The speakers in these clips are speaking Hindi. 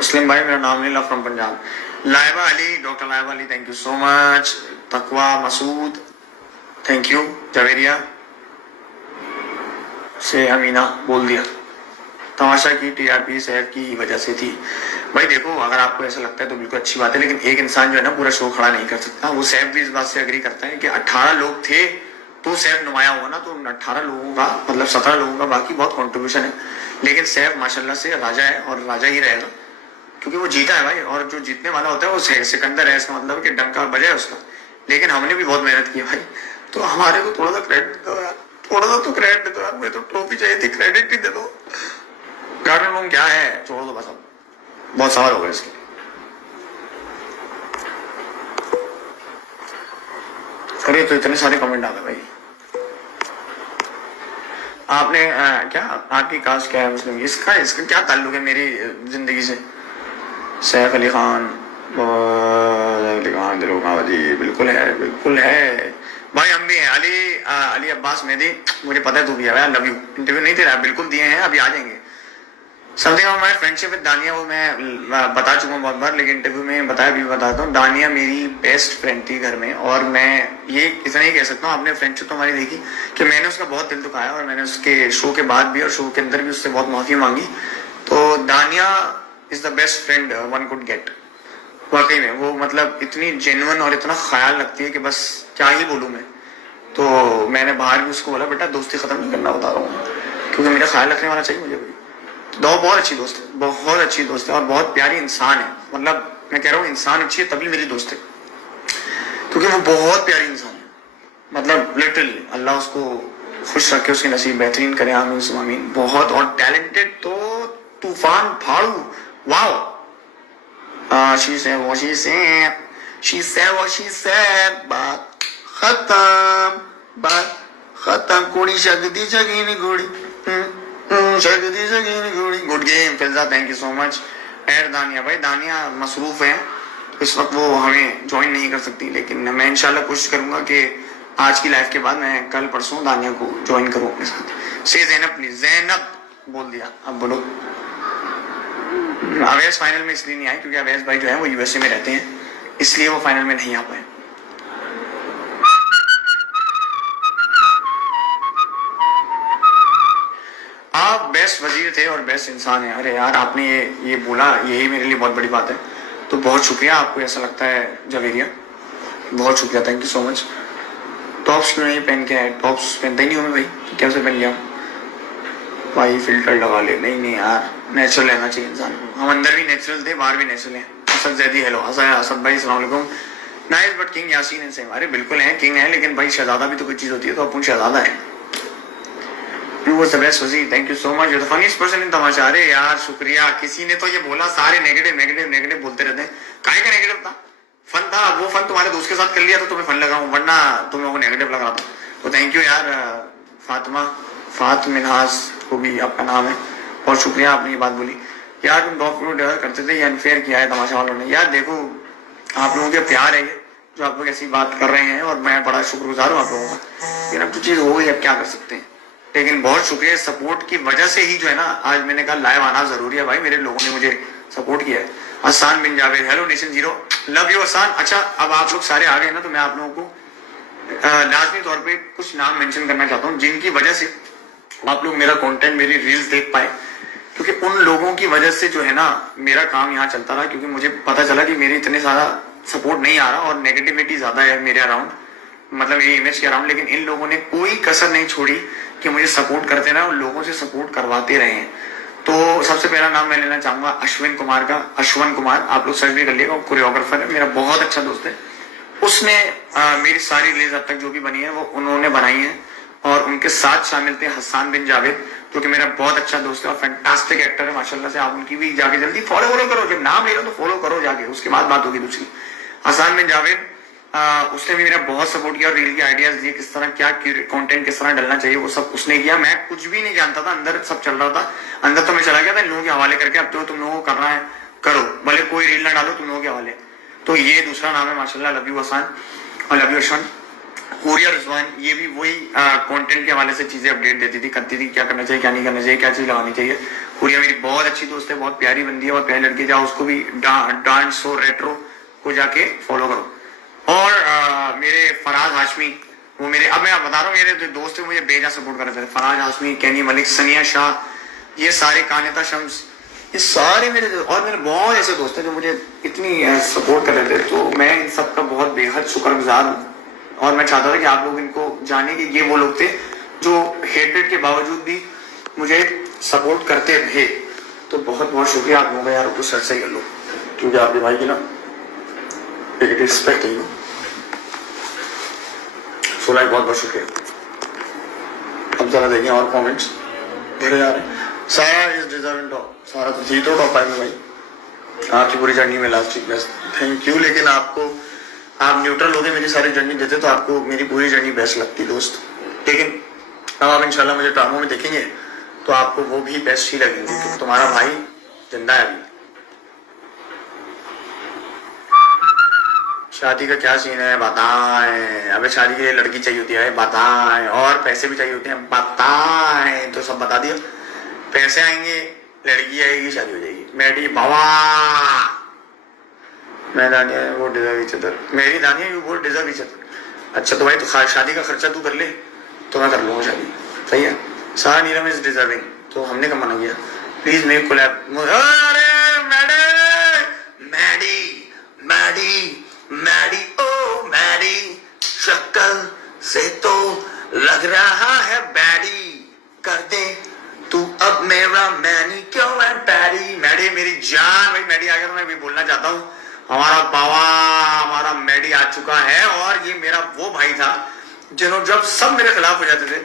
मुस्लिम भाई मेरा नाम Leela from Punjab. Laiba Ali, doctor Laiba Ali, thank you so much. Taqwa Masood, thank you. Javeria से अमीना बोल दिया तमाशा की टीआरपी सैफ की वजह से थी। भाई देखो, अगर आपको ऐसा लगता है तो बिल्कुल अच्छी बात है, लेकिन एक इंसान जो है ना पूरा शो खड़ा नहीं कर सकता। वो सैफ भी इस बात से अग्री करता है कि 18 लोग थे तो सैफ नुमाया हुआ ना, तो 18 लोगों का मतलब 17 लोगों का बाकी बहुत कॉन्ट्रीब्यूशन है, लेकिन सैफ माशाल्लाह से राजा है और राजा ही रहेगा क्योंकि वो जीता है भाई। और जो जीतने वाला होता है वो सिकंदर है, इसका मतलब कि डंका बजा है उसका। लेकिन हमने भी बहुत मेहनत की है भाई, तो हमारे को थोड़ा सा क्रेडिट दो यार, थोड़ा सा तो क्रेडिट दो यार। मुझे तो ट्रॉफी चाहिए थी, क्रेडिट ही दे दो। कारण लोग क्या है, छोड़ दो बस, अब बहुत सवाल हो गए इसके। अरे तो इतने सारे कमेंट आ गए भाई। आपने क्या आपकी कास्ट क्या है मुस्लिम? इसका इसका क्या ताल्लुक है मेरी जिंदगी से? सैफ अली खान, दिलों का जी, बिल्कुल है, बिल्कुल है भाई। हम भी हैं। अली अब्बास मेहदी, मुझे पता है तू भी है भाई। Love you. इंटरव्यू नहीं दे रहा, बिल्कुल दिए हैं, अभी आ जाएंगे। Something of my friendship with दानिया, वो मैं बता चुका हूँ बहुत बार, लेकिन इंटरव्यू में बताया भी बताता हूँ। दानिया मेरी बेस्ट फ्रेंड थी घर में, और मैं ये इतना ही कह सकता हूँ, आपने फ्रेंडशिप तो हमारी देखी कि मैंने उसका बहुत दिल दुखाया, और मैंने उसके शो के बाद भी और शो के अंदर भी उससे बहुत माफी मांगी। तो दानिया is the best friend one could get. वाकई में वो मतलब इतनी जेन्युइन और इतना ख्याल रखती है कि बस क्या ही बोलूँ मैं। तो मैंने बाहर भी उसको बोला, बेटा दोस्ती खत्म नहीं करना, बता रहा हूँ, क्योंकि मेरा ख्याल रखने वाला चाहिए मुझे भी। दो बहुत अच्छी दोस्त है, बहुत अच्छी दोस्त है, और बहुत प्यारी इंसान है। मतलब मैं कह रहा हूँ इंसान अच्छी है तभी मेरी दोस्त है, क्योंकि वो बहुत प्यारी इंसान है। मतलब लिटरली अल्लाह उसको खुश रखे, उसकी नसीब बेहतरीन करे, आमीन आमीन। बहुत और टैलेंटेड तो तूफान फाड़ू, wow. she said what she said, she said what she said, बात खत्म कुड़ी शगदी जगीनी घोड़ी, शगदी जगीनी घोड़ी। Good game Fiza, thank you so much. Air दानिया भाई, दानिया मसरूफ है इस वक्त, वो हमें ज्वाइन नहीं कर सकती, लेकिन मैं इंशाल्लाह कोशिश करूंगा कि आज की लाइफ के बाद मैं कल परसों दानिया को ज्वाइन करूँ अपने साथ। से जैनब प्लीज, जैनब बोल दिया, अब बोलो। अवैस फाइनल में इसलिए नहीं आए क्योंकि अवैस भाई जो है वो यूएसए में रहते हैं, इसलिए वो फाइनल में नहीं आ पाए। आप बेस्ट वजीर थे और बेस्ट इंसान है। अरे यार, आपने ये बोला, यही मेरे लिए बहुत बड़ी बात है, तो बहुत शुक्रिया। आपको ऐसा लगता है जवेरिया, बहुत शुक्रिया, thank you so much. Tops क्यों नहीं पहन के आए? टॉप्स पहनता ही नहीं हूँ मैं भाई, तो कैसे पहन लिया भाई? फिल्टर लगा ले। नहीं यार, नेचुरल रहना चाहिए इंसान को। हम अंदर भी नेचुरल थे, बाहर भी नेचुरल हैं। असद जैदी, हेलो असद भाई, अस्सलाम वालेकुम। Nice but king Yasin and same. अरे बिल्कुल है, किंग है, लेकिन भाई शहजादा भी तो कोई चीज होती है, तो अपन शहजादा है। यू वाज द बेस्ट वजीर, thank you so much. You the funniest person in Tamasha. अरे यार शुक्रिया। किसी ने तो ये बोला, सारे नेगेटिव नेगेटिव नेगेटिव बोलते रहते हैं। काहे का नेगेटिव था? फन था, वो फन तुम्हारे दोस्त के साथ कर लिया तो तुम्हें फन लगा, वरना तुम लोगों को नेगेटिव लगा था। तो थैंक यू यार फातिमा, फातमिनहास को भी आपका नाम है, बहुत शुक्रिया आपने ये बात बोली यार। तुम डॉग को डेवर करते थे, ये अनफेयर किया है तमाशा वालों ने। यार देखो, आप लोगों के प्यार है ये, जो आप लोग ऐसी बात कर रहे हैं, और मैं बड़ा शुक्रगुजार हूँ आप लोगों का। लेकिन अब जो चीज़ हो गई, अब क्या कर सकते हैं। लेकिन बहुत शुक्रिया, सपोर्ट की वजह से ही जो है ना आज मैंने कहा लाइव आना जरूरी है भाई। मेरे लोगों ने मुझे सपोर्ट किया है। Hasan bin Javed, hello nation zero, love you Hasan. अच्छा, अब आप लोग सारे आ गए ना, तो मैं आप लोगों को लाजमी तौर पे कुछ नाम मेंशन करना चाहता हूँ, जिनकी वजह से आप लोग मेरा कंटेंट, मेरी रील्स देख पाए, क्योंकि उन लोगों की वजह से जो है ना मेरा काम यहाँ चलता रहा। क्योंकि मुझे पता चला कि मेरे इतने सारा सपोर्ट नहीं आ रहा और नेगेटिविटी ज्यादा है मेरे अराउंड, मतलब ये इमेज के अराउंड। लेकिन इन लोगों ने कोई कसर नहीं छोड़ी कि मुझे सपोर्ट करते रहे और लोगों से सपोर्ट करवाते रहे हैं। तो सबसे पहला नाम मैं लेना चाहूंगा अश्विन कुमार का। अश्विन कुमार, आप लोग सर्च भी कर लिएगा, कोरियोग्राफर है, मेरा बहुत अच्छा दोस्त है। उसने मेरी सारी रील्स अब तक जो भी बनी है वो उन्होंने बनाई है, और उनके साथ शामिल थे हसान बिन जावेद, जो कि मेरा बहुत अच्छा दोस्त है और फैंटास्टिक एक्टर है माशाल्लाह से। आप उनकी भी जाके जल्दी फॉलो करो, जब नाम ले लो तो फॉलो करो जाके, उसके बाद बात होगी दूसरी। हसान बिन जावेद, उसने भी मेरा बहुत सपोर्ट किया और रील के आइडियाज दिए, किस तरह क्या कंटेंट किस तरह डलना चाहिए, वो सब उसने किया। मैं कुछ भी नहीं जानता था, अंदर सब चल रहा था, अंदर तो मैं चला गया था इन लोगों के हवाले करके। अब तो तुम लोगों को करना है करो, भले कोई रील ना डालो, तुम लोगों के हवाले। तो ये दूसरा नाम है माशाल्लाह, लव यू हसान और love you Ashwin. Korea Rizwan, ये भी वही कंटेंट के हवाले से चीजें अपडेट देती थी, करती थी, क्या करना चाहिए क्या नहीं करना चाहिए, क्या चीज लगानी चाहिए। गुड़िया मेरी बहुत अच्छी दोस्त है, बहुत प्यारी बंदी है, बहुत प्यारी लड़की। जाओ उसको भी डांस शो रेट्रो को जाके फॉलो करो। और मेरे फराज हाशमी, वो मेरे, अब मैं बता रहा हूँ, मेरे जो दोस्त है मुझे बेजा सपोर्ट कर रहे थे। फराज हाशमी, कैनी मलिक, सनिया शाह, ये सारे, कानिता शम्स, ये सारे मेरे, और मेरे बहुत ऐसे दोस्त हैं जो मुझे इतनी सपोर्ट कर रहे थे। तो मैं इन सब का बहुत बेहद शुक्रगुजार हूँ। और मैं चाहता था कि आप लोग इनको जाने कि ये वो लोग थे जो हेटेड के बावजूद भी मुझे सपोर्ट करते रहे। तो बहुत बहुत शुक्रिया आप लोगों का यार, कुछ सर सही कर लो, क्योंकि आपके भाई की ना एक रिस्पेक्ट है। सोलह बहुत बहुत शुक्रिया। अब जरा देखें और कमेंट्स मेरे यार। सारा इज डिजर्विंग टॉप, सारा तो जीतो टॉप आएंगे भाई आपकी पूरी जर्नी में last week best, thank you. लेकिन आपको, आप न्यूट्रल होके मेरी सारी जर्नी देते तो आपको मेरी पूरी जर्नी बेस्ट लगती दोस्त। लेकिन अब आप इंशाल्लाह मुझे ड्रामों में देखेंगे तो आपको वो भी बेस्ट ही लगेंगे, क्योंकि तुम्हारा भाई जिंदा है अभी। शादी का क्या सीन है बताएं। अबे शादी के लिए लड़की चाहिए होती है बताएं, और पैसे भी चाहिए होते हैं बताएं। तो सब बता दिया, पैसे आएंगे, लड़की आएगी, शादी हो जाएगी। मेरी बाबा, मैं दानिया वो डिजर्व इच अदर, मेरी दानिया यू वो डिजर्व इच अदर। अच्छा तो भाई तो शादी का खर्चा तू कर ले तो मैं कर लूंगा शादी, सही है। सारा नीलम इज डिजर्विंग, तो हमने कब मना किया। Please make collab. अरे मैडी मैडी मैडी ओ मैडी, शक्ल से तो लग रहा है बैडी, कर दे तू अब मेरा मैनी क्यों है पैडी। मैडी मेरी जान, भाई मैडी आ गया तो मैं भी बोलना चाहता हूँ, हमारा बाबा, हमारा मैडी आ चुका है। और ये मेरा वो भाई था जिन्होंने, जब सब मेरे खिलाफ हो जाते थे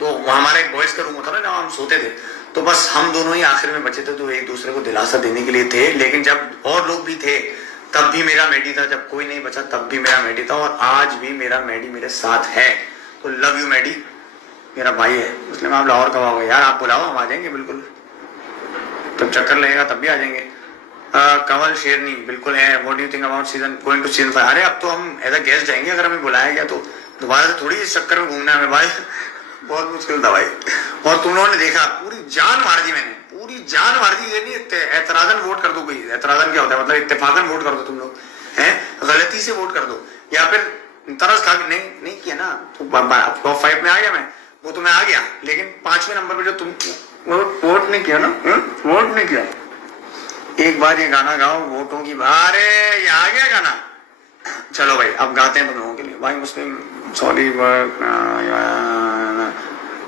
तो हमारा एक बॉयज का रूम होता ना जहाँ हम सोते थे, तो बस हम दोनों ही आखिर में बचे थे, तो एक दूसरे को दिलासा देने के लिए थे। लेकिन जब और लोग भी थे तब भी मेरा मैडी था, जब कोई नहीं बचा तब भी मेरा मैडी था, और आज भी मेरा मैडी मेरे साथ है। तो लव यू मैडी, मेरा भाई है। इसलिए आप लाहौर कब आओगे यार, आप बुलाओ हम आ जाएंगे बिल्कुल, तब चक्कर लगेगा तब भी आ जाएंगे। कमल शेरनी बिल्कुल है। What do you think about season going to season 5। अरे अब तो हम एज अ गेस्ट जाएंगे, अगर हमें बुलाया गया तो दोबारा से थोड़ी इस चक्कर में घूमना है भाई, बहुत मुश्किल था भाई। और तुम लोगों ने देखा, पूरी जान मार दी मैंने, पूरी जान मार दी। ये नहीं एतराजन वोट कर दो, कोई एतराजन क्या होता है, मतलब इत्तेफाकन वोट कर दो तुम लोग, हैं गलती से वोट कर दो, या फिर तरस खा नहीं किया ना तो टॉप 5 में आ गया मैं, वो तो मैं आ गया। लेकिन 5वें नंबर पे जो तुम वोट नहीं किया ना, वोट नहीं किया। एक बार ये गाना गाओ वोटों की, अरे ये आ गया गाना। चलो भाई अब गाते हैं तुम लोगों के लिए। भाई मुस्लिम सॉरी,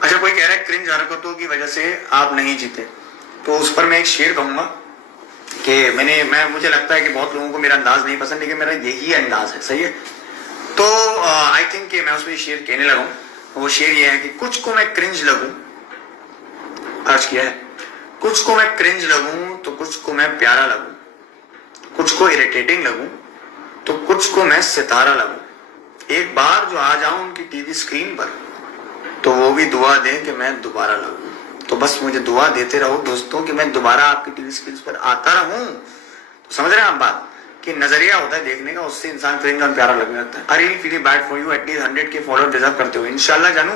अच्छा कोई कह रहा है क्रिंज हरकतों की वजह से आप नहीं जीते, तो उस पर मैं एक शेर कहूंगा कि मुझे लगता है कि बहुत लोगों को मेरा अंदाज नहीं पसंद, लेकिन मेरा यही अंदाज है, सही है। तो आई थिंक कि मैं उसमें शेर कहने लगा हूं। वो शेर ये है कि कुछ को मैं क्रिंज लगूं, अर्ज किया है, कुछ को मैं क्रिंज लगूं तो कुछ को मैं प्यारा लगूं, कुछ को इरिटेटिंग लगूं तो कुछ को मैं सितारा लगूं। एक बार जो आ जाऊं उनकी टीवी स्क्रीन पर तो वो भी दुआ दें कि मैं दोबारा लगूं। तो बस मुझे दुआ देते रहो दोस्तों कि मैं दोबारा आपकी टीवी स्क्रीन पर आता रहूं। तो समझ रहे हैं आप बात, कि नजरिया होता है देखने का, उससे इंसान क्रिंज और प्यारा लगने लगता है। I really feel bad for you, at least 100 के फॉलोअर डिजर्व करते हो। इंशाल्लाह जानू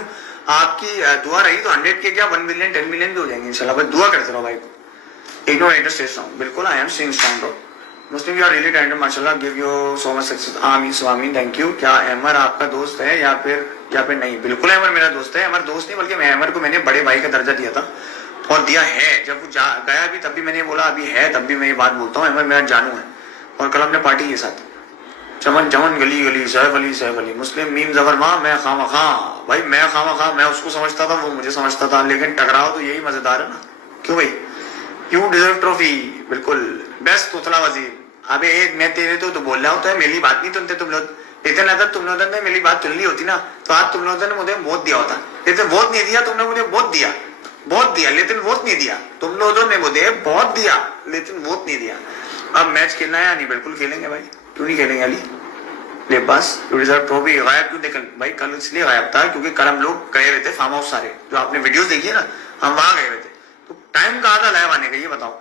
आपकी दुआ रही तो 100 के क्या 1 मिलियन 10 मिलियन भी हो जाएंगे इंशाल्लाह। बस दुआ करते रहो भाई को। इग्नोर इंटरेस्ट स्ट्रॉन्ग, बिल्कुल I am sting strong bro. मुस्लिम यू आर रियली टैलेंटेड माशाल्लाह, give you so much success, आमीन स्वामीन, थैंक यू। क्या अहमर आपका दोस्त है या फिर नहीं? बिल्कुल अहमर मेरा दोस्त है। अहमर दोस्त नहीं बल्कि मैं अहमर को मैंने बड़े भाई का दर्जा दिया था और दिया है। जब वो गया भी तब भी मैंने बोला अभी है, तब भी मैं ये बात बोलता हूँ, अहमर मेरा जानू है। और कल हमने पार्टी के साथ चमन चमन गली गली सैफ अली मुस्लिम मीम जबर माँ मैं खामा खा, भाई मैं खामा खा, मैं उसको समझता था वो मुझे समझता था, लेकिन टकराव तो यही मजेदार है ना, क्यों भाई? यू डिजर्व ट्रॉफी, बिल्कुल बेस्ट तोतला वजीर। अबे मैं तेरे तो बोल रहा हूँ, तो मेरी बात नहीं सुनते तुम लोग। लेकिन अगर तुम लोगों ने मेरी बात सुन ली होती ना तो आज तुम लोगों ने मुझे वोट दिया होता। लेकिन वोट नहीं दिया तुमने, मुझे वोट दिया लेकिन वोट नहीं दिया। तुम लोगों ने मुझे वोट दिया लेकिन वोट नहीं दिया। अब मैच खेलना है या नहीं? बिल्कुल खेलेंगे भाई, क्यों नहीं खेलेंगे अली? ले बस ट्रॉफी गायब क्यों? देखा भाई कल इसलिए गायब था क्योंकि कल हम लोग गए हुए थे फार्म हाउस सारे, जो आपने वीडियोस देखी है ना, हम वहां गए हुए थे। तो टाइम कहाँ था लाइव आने का ये बताओ?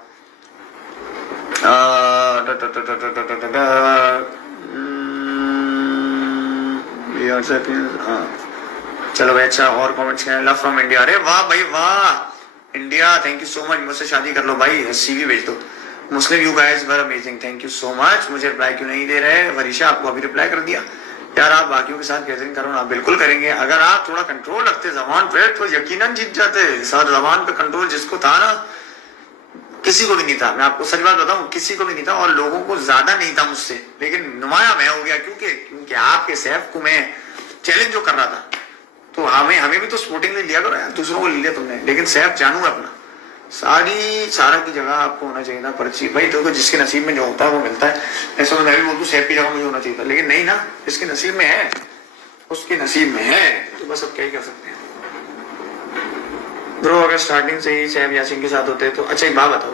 चलो भाई अच्छा और कमेंट्स हैं। लव फ्रॉम इंडिया, अरे वाह भाई वाह, India, thank you so much, मुझसे शादी कर लो भाई, सीवी भेज दो। मुस्लिम, you guys were amazing, thank you so much. मुझे रिप्लाई क्यों नहीं दे रहे? वरीशा, आपको अभी रिप्लाई कर दिया। यार आप बाकियों के साथ गैदरिंग करो ना, बिल्कुल करेंगे। अगर आप थोड़ा कंट्रोल रखते जबान पे तो यकीनन जीत जाते। सर जबान पे कंट्रोल जिसको था ना, किसी को भी नहीं था, मैं आपको सच बात बताऊं, किसी को भी नहीं था, और लोगों को ज्यादा नहीं था मुझसे, लेकिन नुमाया मैं हो गया, क्योंकि आपके सैफ को मैं चैलेंज जो कर रहा था, तो हमें भी तो स्पोर्टिंग लिया करो यार, दूसरों को ले लिया तुमने, लेकिन सैफ जानूंगा अपना। सारा की जगह आपको होना चाहिए था पर्ची भाई, तो जिसके नसीब में जो होता है वो मिलता है। ऐसा मैं भी बोलूँ सैफ की जगह मुझे होना चाहिए था, लेकिन नहीं ना, जिसके नसीब में है उसके नसीब में है, तो बस अब क्या ही कर सकते हैं ब्रो। अगर स्टार्टिंग से ही सैफ यासीन के साथ होते तो अच्छा, एक बात बताओ,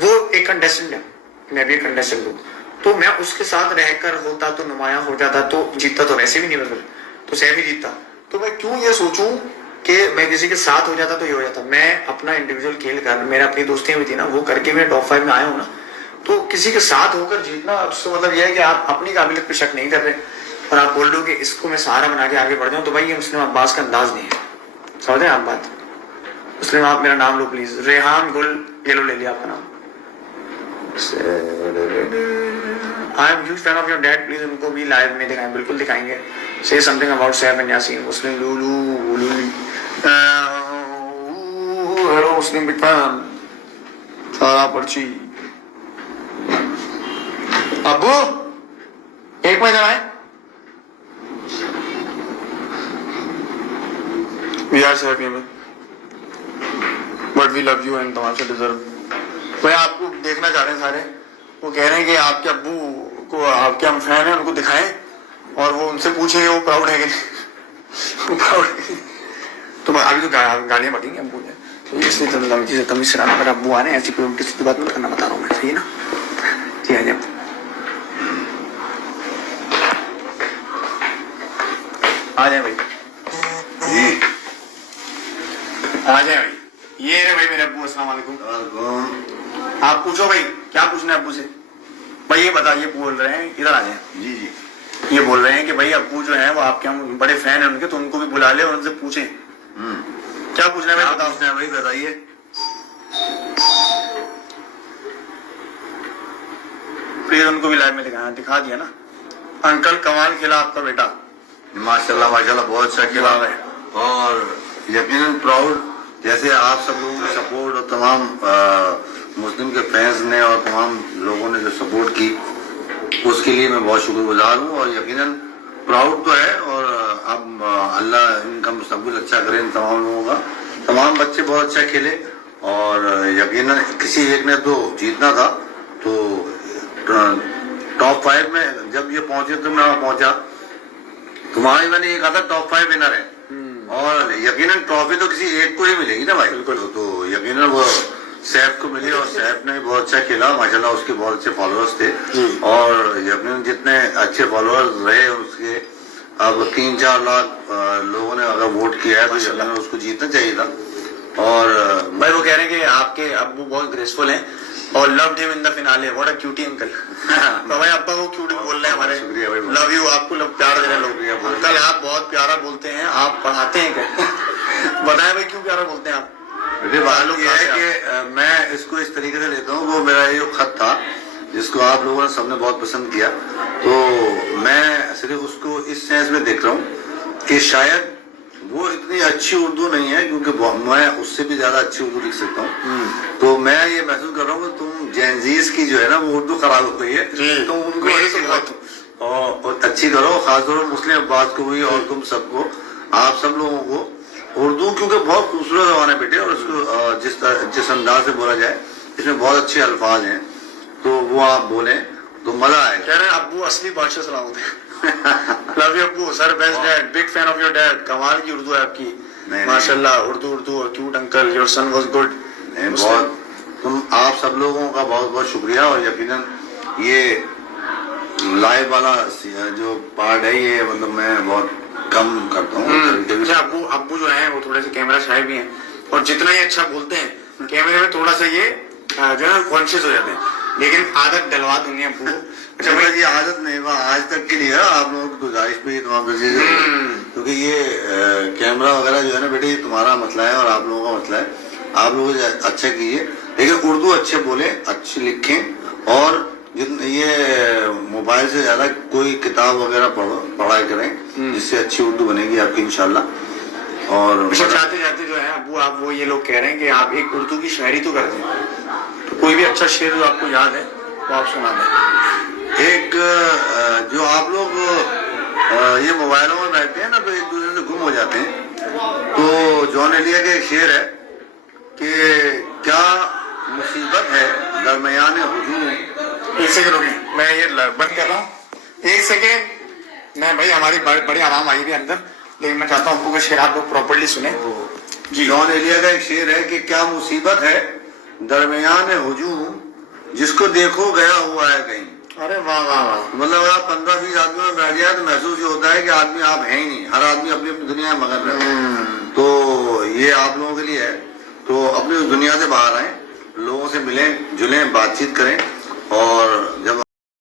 वो एक कंटेस्टेंट है, मैं भी एक कंटेस्टेंट हूँ, तो मैं उसके साथ रहकर होता तो नुमाया हो जाता, तो जीतता तो वैसे भी नहीं, मैं तो सैफ ही जीतता। तो मैं क्यों ये सोचूं कि मैं किसी के साथ हो जाता तो ये हो जाता। मैं अपना इंडिविजुअल खेल कर, मेरा अपनी दोस्तियां भी थी ना, वो करके मैं टॉप 5 में आया हूँ ना, तो किसी के साथ होकर जीतना, तो मतलब यह है कि आप अपनी काबिलियत पे शक नहीं कर रहे और आप बोल रहे हो कि इसको मैं सहारा बना के आगे बढ़ जाऊँ, तो भाई ये मुस्लिम अब्बास का अंदाज नहीं है, समझ रहे हैं आप बात? मुस्लिम, आप मेरा नाम लो प्लीज, रेहान गुल, ये लो, ले लिया आपका नाम। I am huge fan of your dad, please उनको भी लाइव में दिखाएं, बिल्कुल दिखाएंगे। से something about Saif and Yasin, Muslim Lulu, hello Muslim big fan, सारा पर्ची। अब्बू एक मिनट आए, वी आर सैफ में, but we love you and tamasha deserve. भाई आपको देखना चाह रहे हैं सारे, वो कह रहे हैं कि आपके अब्बू को, आपके हम फैन हैं, उनको दिखाएं और वो उनसे पूछेंगे वो प्राउड है कि नहीं, प्राउड है। तो अभी तो गालियां बटेंगी अब्बू ने, तो इसलिए तमीज से रहना, मेरा अब्बू आ रहे हैं, ऐसी कोई उल्टी सीधी बात मत करना, बता रहा हूँ मैं, सही है ना? जी आ जाए, आ जाए भाई, आ जाए भाई, ये रहे भाई मेरे अब्बू, अस्सलाम वालेकुम। आप पूछो भाई, क्या पूछना है अब्बू से? भाई ये बता, ये बोल रहे हैं, इधर आ जाए। जी जी, ये बोल रहे हैं कि भाई अब्बू जो है वो आपके हम बड़े फैन हैं उनके, तो उनको भी बुला ले और उनसे पूछें। क्या पूछना है भाई? क्या पूछना है भाई, बताइए। फिर उनको भी लाइव में दिखा दिया ना। अंकल कमाल खेला आपका बेटा, माशाल्लाह माशाल्लाह, बहुत अच्छा खेला है, और यकीनन प्राउड, जैसे आप सब लोगों की सपोर्ट और तमाम मुस्लिम के फैंस ने और तमाम लोगों ने जो सपोर्ट की, उसके लिए मैं बहुत शुक्रगुजार हूँ, और यकीनन प्राउड तो है। और अब अल्लाह इनका मुस्तकबिल अच्छा करे इन तमाम लोगों का। तमाम बच्चे बहुत अच्छा खेले, और यकीनन किसी एक ने तो जीतना था, तो टॉप 5 में जब ये पहुंचे तो मैं पहुंचा, तुम्हारी मैंने ये कहा था टॉप 5 विनर है, और यकीनन ट्रॉफी तो किसी एक को ही मिलेगी ना भाई, बिल्कुल। तो यकीनन वो सैफ को मिली, और सैफ ने भी बहुत अच्छा खेला माशाल्लाह, उसके बहुत अच्छे फॉलोअर्स थे, और यकीनन जितने अच्छे फॉलोअर्स रहे उसके, अब 3-4 लाख लोगों ने अगर वोट किया है तो यकीनन उसको जीतना चाहिए था। और भाई वो कह रहे हैं कि आपके अब्बू बहुत ग्रेसफुल हैं और loved him in the finale, what a cutie uncle. तो भाई अब्बा वो क्यूटी बोल रहे हैं हमारे, शुक्रिया भाई, लव यू, आपको प्यार दे रहे हैं लोग। अंकल आप बहुत प्यारा बोलते हैं, आप पढ़ाते हैं क्या? बताएं भाई क्यों प्यारा बोलते हैं आप? मुझे बात यह है कि मैं इसको इस तरीके से लेता हूँ, वो मेरा ये खत था जिसको आप लोगों ने सबने बहुत पसंद किया, तो मैं सिर्फ उसको इस सेंस में देख रहा हूँ कि शायद वो इतनी अच्छी उर्दू नहीं है, क्योंकि मैं उससे भी ज्यादा अच्छी उर्दू लिख सकता हूँ। तो मैं ये महसूस कर रहा हूँ कि तुम जेनजीज की जो है ना वो उर्दू खराब हो गई है, तो उनको और अच्छी करो, खासतौर पर मुस्लिम अब्बास को भी और तुम सबको, आप सब लोगों को उर्दू, क्योंकि बहुत खूबसूरत जबान है बेटे, और उसको जिस अंदाज से बोला जाए इसमें बहुत अच्छे अल्फाज हैं, तो वो आप बोले तो मजा आएगा। कह रहे हैं अब्बू असली बादशाह सलामत है। लव यू अब्बू, sir best dad, big fan of your dad, कमाल की उर्दू है आपकी माशाल्लाह, उर्दू और cute uncle, your son was good. बहुत तुम आप सब लोगों का बहुत बहुत शुक्रिया, और यकीनन ये लाइव वाला जो पार्ट है ये मतलब मैं बहुत कम करता हूँ। अब्बू जो है वो थोड़े से कैमरा शाय भी हैं, और जितना ही अच्छा बोलते हैं कैमरे में थोड़ा सा ये जो है कॉन्शियस हो जाते हैं, लेकिन आदत डलवा दूंगी अब्बू। अच्छा भाई, ये आदत नहीं, आज तक के लिए आप लोगों की गुजारिश पे तमाम क्योंकि ये कैमरा वगैरह जो है ना बेटे, ये तुम्हारा मसला है और आप लोगों का मसला है, आप लोग अच्छा कीजिए, लेकिन उर्दू अच्छे बोले, अच्छी लिखें और ये मोबाइल से ज्यादा कोई किताब वगैरह पढ़ाई करें, जिससे अच्छी उर्दू बनेगी आपकी इंशाल्लाह। और जाते जाते जो है अबू, आप वो ये लोग कह रहे हैं कि आप एक उर्दू की शायरी तो कर दें, तो कोई भी अच्छा शेर जो आपको याद है वो आप सुना दें। एक जो आप लोग ये मोबाइलों में बैठते हैं ना, तो एक दूसरे से गुम हो जाते हैं, तो जॉन एलिया का एक शेर है कि क्या मुसीबत है दरमियान हुजूम। एक सेकंड रुकिए, मैं ये बंद कर रहा हूँ, एक सेकंड। मैं भाई, हमारी बड़ी आवाम आई हुई है अंदर, लेकिन मैं चाहता हूँ आपको कि शेर आप लोग प्रॉपर्ली सुने जी। जॉन एलिया का एक शेर है कि क्या मुसीबत है दरमियान हुजूम, जिसको देखो गया हुआ है कहीं। अरे वाह वाह वाह। मतलब आप 15-20 आदमियों में बैठ जाए तो महसूस ये होता है कि आदमी आप हैं ही नहीं, हर आदमी अपनी अपनी दुनिया में मगन है। तो ये आप लोगों के लिए है, तो अपनी उस दुनिया से बाहर आए, लोगों से मिलें जुलें, बातचीत करें और